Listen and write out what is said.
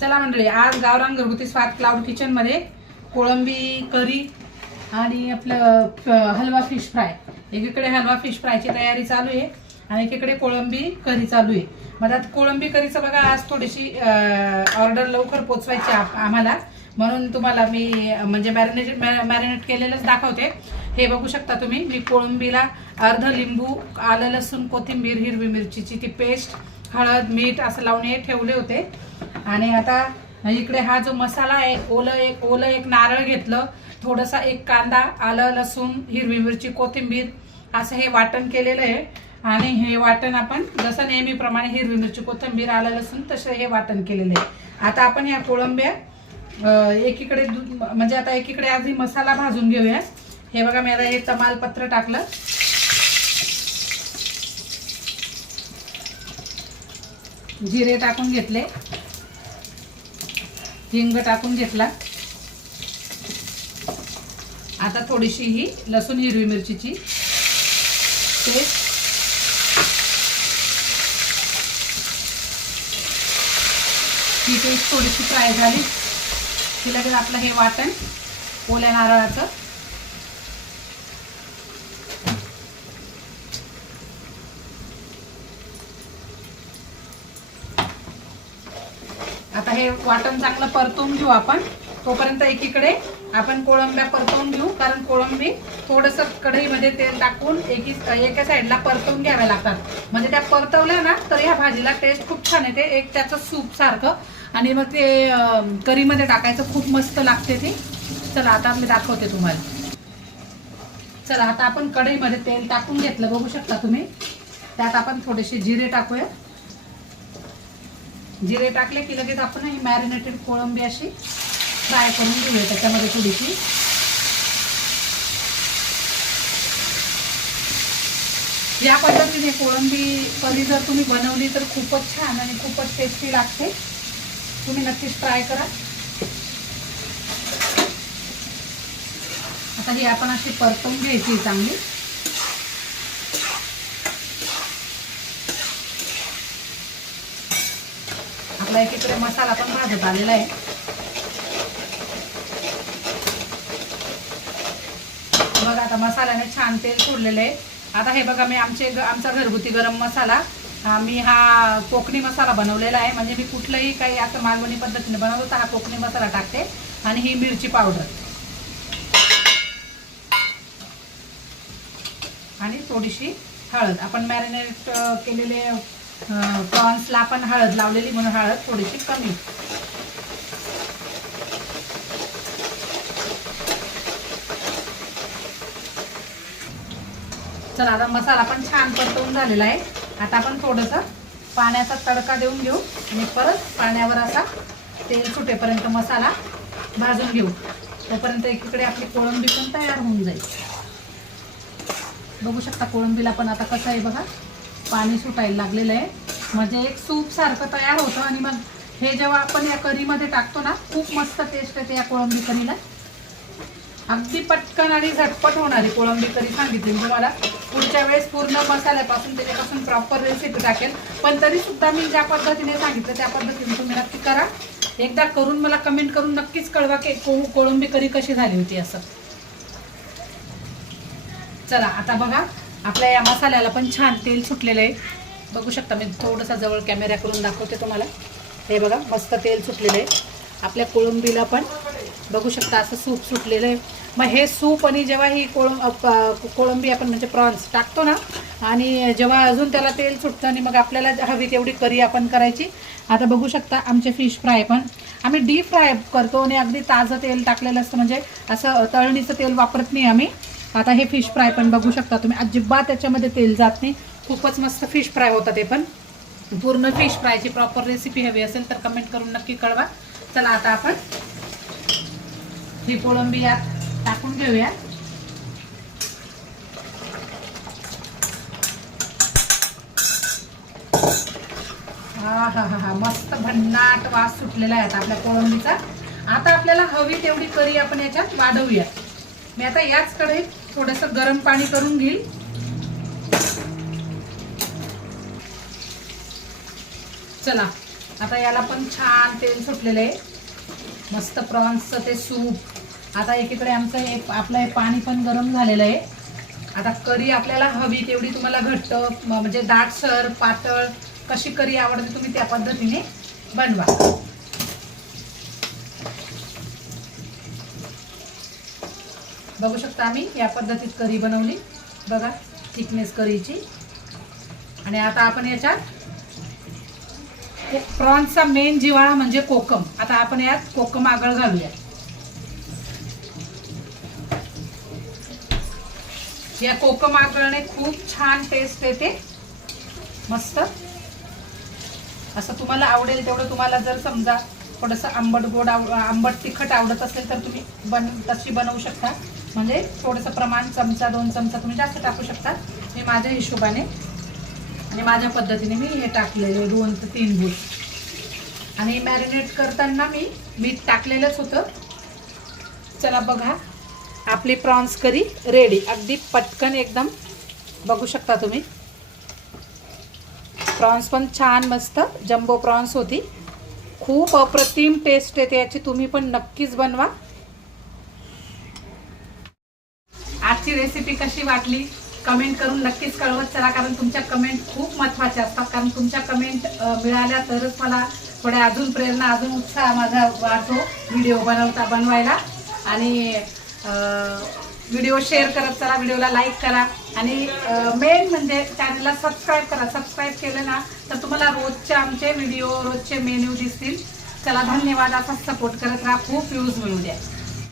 चला मंडळी, आज गावरान घरगुती स्वाद क्लाउड किचन मध्ये कोळंबी करी आणि आपलं हलवा फिश फ्राय, एकीकडे हलवा फिश फ्रायची तयारी चालू आहे आणि एकीकडे कोळंबी करी चालू आहे. मग आता कोळंबी करीचं बघा, आज थोडीशी ऑर्डर लवकर पोचवायची आम्हाला, म्हणून तुम्हाला मी म्हणजे मॅरिनेट केलेलंच दाखवते. हे बघू शकता तुम्ही, मी कोळंबीला अर्ध लिंबू, आलं लसूण कोथिंबीर हिरवी मिरचीची ती पेस्ट, हळद मीठ असं लावून हे ठेवले होते. आणि आता इकडे हा जो मसाला आहे, ओलं एक नारळ घेतलं, थोडासा एक कांदा, आलं लसूण हिरवी मिरची कोथिंबीर असं हे वाटण केलेलं आहे. आणि हे वाटण आपण जसं नेहमीप्रमाणे हिरवी मिरची कोथिंबीर आलं लसूण तसं हे वाटण केलेलं आहे. आता आपण ह्या कोळंब्या एकीकडे म्हणजे आता एकीकडे आधी मसाला भाजून घेऊया. हे बघा, मी आता हे तमालपत्र टाकलं, जिरे टाकून घेतले, हिंग टाकून घेतला. आता थोडीशी ही लसूण हिरवी मिरचीची पेस्ट, ही पेस्ट थोडीशी फ्राय झाली की लगेच आपलं हे वाटण ओल्या नारळाचं आता हे वाटण चांगलं परतवून घेऊ आपण. तोपर्यंत एकीकडे आपण कोळंब्या परतवून घेऊ, कारण कोळंबी थोडंसं कढईमध्ये तेल टाकून एका साईडला परतवून घ्याव्या लागतात. म्हणजे त्या परतवल्या ना तर ह्या भाजीला टेस्ट खूप छान येते, एक त्याचं सूप सारखं. आणि मग ते करीमध्ये टाकायचं, खूप मस्त लागते ती. चला आता मी दाखवते तुम्हाला. चला आता आपण कढईमध्ये तेल टाकून घेतलं, बघू शकता तुम्ही. त्यात आपण थोडेसे जिरे टाकूया. जिरे टाकले की लगेच आपण ही मॅरिनेटेड कोळंबी अशी फ्राय करून घेऊया त्याच्यामध्ये थोडीशी. या पद्धतीने कोळंबी करी जर तुम्ही बनवली तर खूपच छान आणि खूपच टेस्टी लागते. तुम्ही नक्कीच ट्राय करा. आता ही आपण अशी परतवून घ्यायची चांगली. आपला एकीकडे मसाला पण भाजत आलेला आहे. बघा, आता मसाल्याने छान तेल सोडलेलं आहे. आता हे बघा, मी आमचा घरगुती गरम मसाला, मी हा कोकणी मसाला बनवलेला आहे. म्हणजे मी कुठलंही काही असं मालवणी पद्धतीने बनवतो तर हा कोकणी मसाला टाकते. आणि ही मिरची पावडर आणि थोडीशी हळद. आपण मॅरिनेट केलेले प्रॉन्सला आपण हळद लावलेली, म्हणून हळद थोडीशी कमी. चला आता मसाला पण छान परतवून झालेला आहे. आता आपण थोडंसं पाण्याचा तडका देऊन घेऊ आणि परत पाण्यावर असा तेल सुटेपर्यंत मसाला भाजून घेऊ. तोपर्यंत एकीकडे आपली कोळंबी पण तयार होऊन जाईल. बघू शकता कोळंबीला पण आता कसं आहे बघा, पाणी सुटायला लागलेलं आहे. म्हणजे एक सूप सारखं तयार होतं. आणि मग हे जेव्हा आपण या करीमध्ये टाकतो ना, खूप मस्त टेस्ट येते या कोळंबी करीला. अगदी पटकन आणि झटपट होणारी कोळंबी करी सांगितली मी तुम्हाला. पुढच्या वेळेस पूर्ण मसाल्यापासून त्याच्यापासून प्रॉपर रेसिपी टाकेल, पण तरी सुद्धा मी ज्या पद्धतीने सांगितलं त्या पद्धतीने तुम्ही नक्की करा. एकदा करून मला कमेंट करून नक्कीच कळवा की कोळंबी करी कशी झाली होती असं. चला आता बघा, आपल्या या मसाल्याला पण छान तेल सुटलेलं आहे. बघू शकता, मी थोडंसं जवळ कॅमेरा करून दाखवते तुम्हाला. हे बघा, मस्त तेल सुटलेलं आहे. आपल्या कोळंबीला पण बघू शकता असं सूप सुटलेलं आहे. मग हे सूप आणि जेव्हा ही कोळंबी आपण म्हणजे प्रॉन्स टाकतो ना, आणि जेव्हा अजून त्याला तेल सुटतं आणि मग आपल्याला हवी तेवढी करी आपण करायची. आता बघू शकता आमचे फिश फ्राय पण आम्ही डीप फ्राय करतो आणि अगदी ताजं तेल टाकलेलं असतं, म्हणजे असं तळणीचं तेल वापरत नाही आम्ही. आता हे फिश फ्राय पण बघू शकता तुम्ही, अजिबात त्याच्यामध्ये तेल जात नाही. खूपच मस्त फिश फ्राय होतं ते पण. पूर्ण फिश फ्रायची प्रॉपर रेसिपी हवी असेल तर कमेंट करून नक्की कळवा. चला आता आपण ही कोळंबी यात टाकून घेऊया. हा हा हा हा, मस्त भन्नाट वास सुटलेला आहे आता आपल्या कोळंबीचा. आता आपल्याला हवी तेवढी करी आपण याच्यात वाढवूया. मी आता याच कढईत थोडंसं गरम पाणी करून घेईल. चला आता याला पण छान तेल सुटलेलं आहे, मस्त प्रॉन्सचं ते सूप. आता एकीकडे आमचं हे आपलं हे पाणी पण गरम झालेलं आहे. आता करी आपल्याला हवी तेवढी, तुम्हाला घट्ट म्हणजे दाटसर पातळ कशी करी आवडते तुम्ही त्या पद्धतीने बनवा. बघू शकता आम्ही या पद्धतीत करी बनवली बघा, थिकनेस करीची. आणि आता आपण याच्यात प्रॉन्सचा मेन जिव्हाळा म्हणजे कोकम. आता आपण यात कोकम आगळ घालूया. या कोकम आगळने खूप छान टेस्ट येते, मस्त. असं तुम्हाला आवडेल तेवढं, तुम्हाला जर समजा थोडंसं आंबट गोड आंबट तिखट आवडत असेल तर तुम्ही तशी बनवू शकता. म्हणजे थोडंसं प्रमाण चमचा 2 चमचा तुम्ही जास्त टाकू शकता. मी माझ्या हिशोबाने आणि माझ्या पद्धतीने मी हे टाकलेले 2 ते 3 भूत. आणि मॅरिनेट करताना मी मीठ टाकलेलंच होतं. चला बघा, आपली प्रॉन्स करी रेडी, अगदी पटकन एकदम. बघू शकता तुम्ही, प्रॉन्स पण छान मस्त जम्बो प्रॉन्स होती. खूप अप्रतिम टेस्ट येते याची, तुम्ही पण नक्कीच बनवा. आजची रेसिपी कशी वाटली कमेंट करून नक्कीच कळवत चला, कारण तुमच्या कमेंट खूप महत्त्वाच्या असतात. कारण तुमच्या कमेंट मिळाल्या तरच मला थोड्या अजून प्रेरणा, अजून उत्साह माझा वाढतो व्हिडिओ बनवायला. आणि व्हिडिओ शेअर करत चला, व्हिडिओला लाईक करा. आणि मेन म्हणजे चॅनलला सबस्क्राईब करा. सबस्क्राईब केलं ना तर तुम्हाला रोजचे आमचे व्हिडिओ, रोजचे मेन्यू दिसतील. चला धन्यवाद. असाच सपोर्ट करत राहा, खूप व्ह्यूज मिळू द्या.